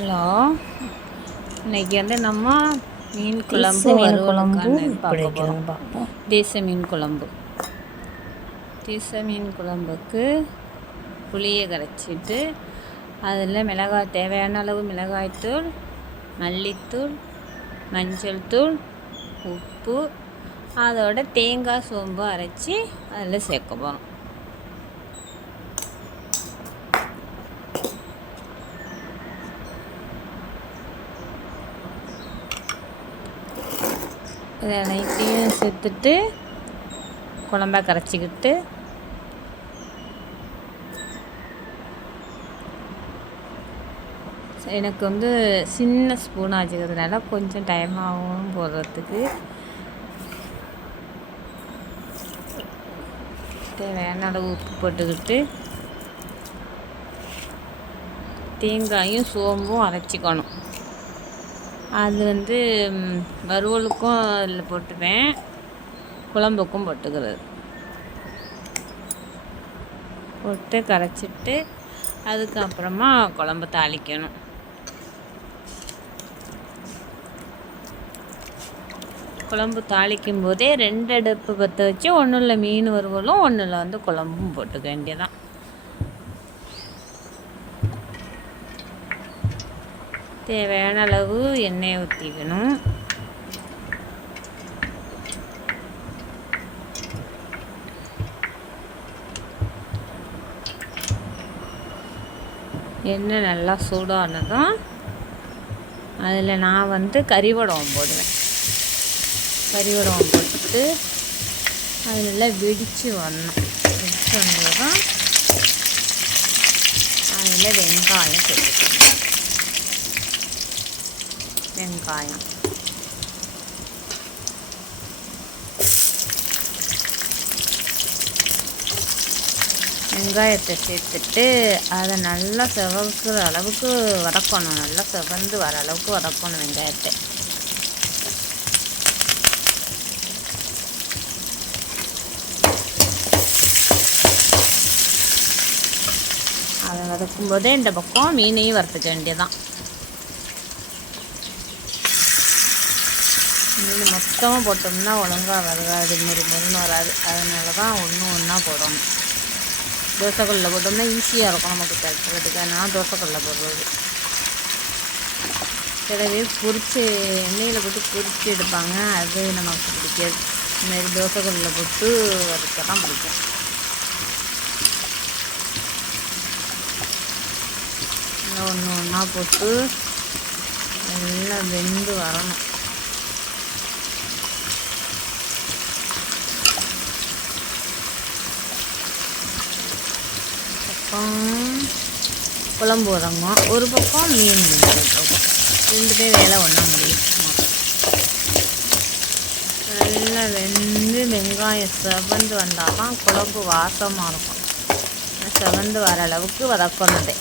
Hello. இன்னைக்கு வந்து நம்ம மீன் குழம்பு மீன் குழம்பு. பார்ப்போம். தேச மீன் குழம்பு. தேச மீன் குழம்புக்கு புளியை கரைச்சிட்டு அதில் மிளகாய் தேவையான அளவு மிளகாய்த்தூள் மல்லித்தூள் மஞ்சள் தூள் உப்பு அதோட தேங்காய் சோம்பு அரைச்சி அதில் சேர்க்க போகிறோம் இது அனைத்தையும் சேர்த்துட்டு குழம்பா கரைச்சிக்கிட்டு எனக்கு வந்து சின்ன ஸ்பூன் ஆச்சுக்கிறதுனால கொஞ்சம் டைம் ஆகும் போடுறதுக்கு. தேவையான அளவு உப்பு போட்டுக்கிட்டு தேங்காயும் சோம்பும் அரைச்சிக்கணும். அது வந்து வறுவலுக்கும் அதில் போட்டுப்பேன். குழம்புக்கும் போட்டுக்கிறது. போட்டு கரைச்சிட்டு அதுக்கப்புறமா குழம்பு தாளிக்கணும். குழம்பு தாளிக்கும் போதே ரெண்டு அடுப்பு பற்ற வச்சு ஒன்றில் மீன் வறுவலும் ஒன்றில் வந்து குழம்பும் போட்டுக்க வேண்டியதான் தேவையான அளவு எண்ணெய் ஊற்றிக்கணும் எண்ணெய் நல்லா சூடானதும் அதில் நான் வந்து கறிவடகம் போடுவேன். கறிவடகம் போட்டுட்டு அது நல்லா வெடித்து வரணும். வெடித்து வந்ததும் அதில் வெங்காயம் சேர்த்துக்கணும். வெங்காயம் வெங்காயத்தை சேர்த்துட்டு அதை நல்லா செவக்கிற அளவுக்கு வதக்கணும். நல்லா செவந்து வர அளவுக்கு வதக்கணும் வெங்காயத்தை. அதை வதக்கும்போதே இந்த பக்கம் மீனையும் வறுத்துக்க வேண்டியதான் மீன் மொத்தமாக போட்டோம்னா ஒழுங்காக வராது முறு முறுன்னு வராது. அதனால தான் ஒன்று ஒன்றா போடணும். தோசைக்கல்லில் போட்டோம்னா ஈஸியாக இருக்கும் நமக்கு கிடைக்கிறதுக்கு அதனால் தோசைக்கல்லில் போடுறது. சில பேர் பொரிச்சு எண்ணெயில் போட்டு பொரிச்சு எடுப்பாங்க. அது நமக்கு பிடிக்காது. இதுமாரி தோசைக்கல்லில் போட்டு வறுக்க தான் பிடிக்கும் ஒன்று ஒன்றா போட்டு நல்லா வெந்து வரணும். பக்கம் குழம்பு உதங்கும் ஒரு பக்கம் மீன் இருக்கும். ரெண்டு பேர் வேலை ஒன்றா முடியும். நல்லா வெந்து வெங்காயம் செவந்து வந்தால் தான் குழம்பு வாசமாக இருக்கும். செவந்து வர அளவுக்கு வதக்கணுதே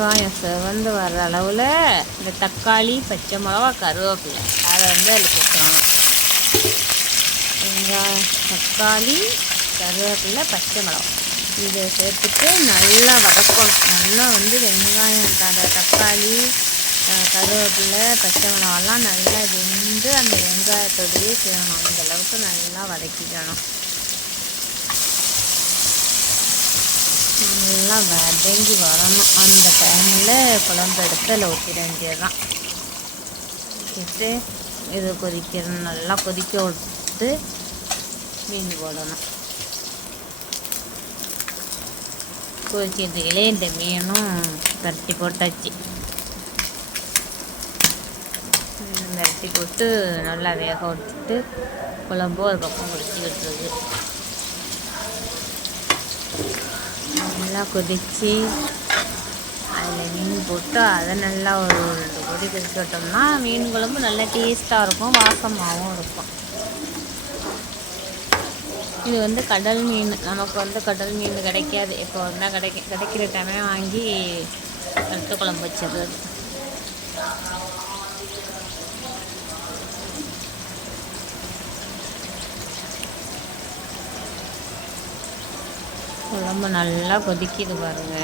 வெங்காயம் செவந்து வர அளவில் இந்த தக்காளி பச்சை மிளகா கருவேப்பிலை. அதை வந்து அதில் சேர்க்கணும் வெங்காயம் தக்காளி கருவேப்பிலை பச்சை மிளகா. இதை சேர்த்துட்டு நல்லா வதக்கணும். நல்லா வந்து வெங்காயம் அந்த தக்காளி கருவேப்பிலை பச்சை மிளகாலாம் நல்லா வெந்து அந்த வெங்காயத்தோடையே செய்யணும் அந்த அளவுக்கு நல்லா வதக்கிக்கணும். நல்லா வதங்கி வரணும். அந்த டைமில் குழம்பு எடுத்து அதில் ஊற்றிட வேண்டியதுதான். ஊற்றிட்டு இது கொதிக்கிற நல்லா கொதிக்க விட்டு மீன் போடணும். கொதிக்கிறதுக்கிலே இந்த மீனும் பரட்டி போட்டாச்சு. மீன் பரட்டி போட்டு நல்லா வேக விட்டுட்டு குழம்பு ஒரு பக்கம் கொதிச்சுக்கிட்டு இருக்கு நல்லா கொதித்து அதில் மீன் போட்டு அதை நல்லா ஒரு ரெண்டு கொதி கொதிக்க விட்டோம்னா மீன் குழம்பு நல்லா டேஸ்ட்டாக இருக்கும் வாசமாகவும் இருக்கும். இது வந்து கடல் மீன். நமக்கு வந்து கடல் மீன் கிடைக்காது. இப்போ வந்தால் கிடைக்க கிடைக்கிற டைமே வாங்கி கருத்து குழம்பு வச்சிடுறது. குழம்பு நல்லா கொதிக்குது பாருங்க.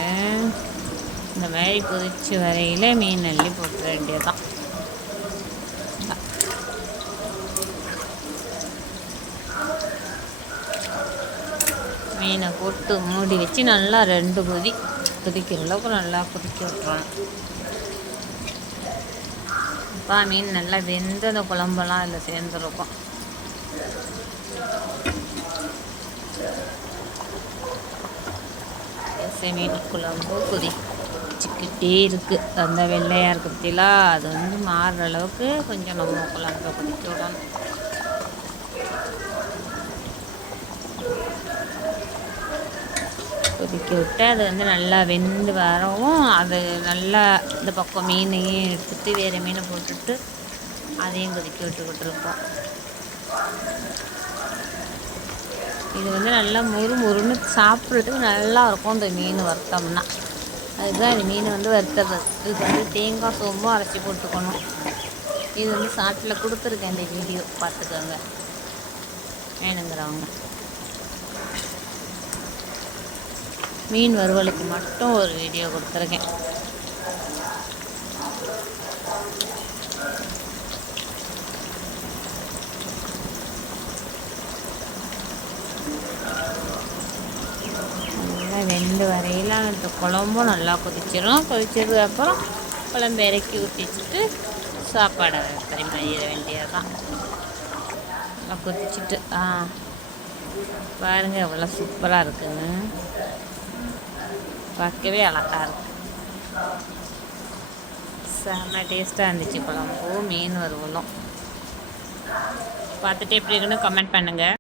இந்த மாதிரி கொதிச்சு வரையில் மீன் அள்ளி போட்டு வேண்டியதுதான். மீனை போட்டு மூடி வச்சு நல்லா ரெண்டு கொதி கொதிக்கிற அளவுக்கு நல்லா கொதிக்க விட்டுறணும். அப்பா மீன் நல்லா வெந்த அந்த குழம்பெல்லாம் அதில் சேர்ந்துருக்கும். மீன் குழம்பு கொதிச்சுக்கிட்டே இருக்குது அந்த வெள்ளையாக இருக்கு பற்றிலாம் அது வந்து மாறுற அளவுக்கு கொஞ்சம் நம்ம குழம்பு கொதிக்க விடணும். கொதிக்க விட்டு அது வந்து நல்லா வெந்து வரவும் அது நல்லா இந்த பக்கம் மீனையும் எடுத்துட்டு வேறு மீனை போட்டுட்டு அதையும் கொதிக்க விட்டுக்கிட்டு இருக்கோம். இது வந்து நல்லா முறு முறுன்னு சாப்பிட்றதுக்கு நல்லா இருக்கும் இந்த மீன் வறுத்தோம்னா. அதுதான் இந்த மீன் வந்து வறுத்துறது இதுக்கு வந்து தேங்காய் சோம்பும் அரைச்சி போட்டுக்கணும். இது வந்து சாட்டில் கொடுத்துருக்கேன் இந்த வீடியோ. பார்த்துக்கோங்க. வேணுங்கிறவங்க. மீன் வறுவலுக்கு மட்டும் ஒரு வீடியோ கொடுத்துருக்கேன். நல்லா வெந்து வரையில் அந்த குழம்பும் நல்லா கொதிச்சிடும் கொதிச்சதுக்கு அப்புறம் குழம்பு இறக்கி ஊற்றி வச்சுட்டு சாப்பாடை பரிமாறிட வேண்டியதுதான். நல்லா கொதிச்சுட்டு ஆ. பாருங்கள் எவ்வளோ சூப்பராக இருக்குங்க. பார்க்கவே அழகாக இருக்கு. செம்ம டேஸ்ட்டாக இருந்துச்சு குழம்பு. மீன் வறுவலும். பார்த்துட்டு எப்படி இருக்குன்னு கமெண்ட் பண்ணுங்கள்